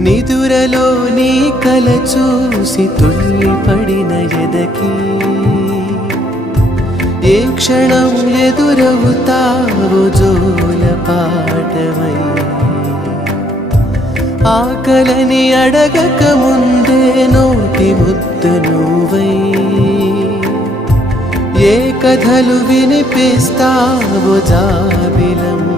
నిదురలో నీ కల చూసి తుళ్ళిపడిన ఎదకి ఏ క్షణం ఎదురవుతావో జోల పాటవై ఆకలని అడగక ముందే నోటి ముద్ద నువ్వై ఏ కథలు వినిపిస్తావో జాబిలమ్మ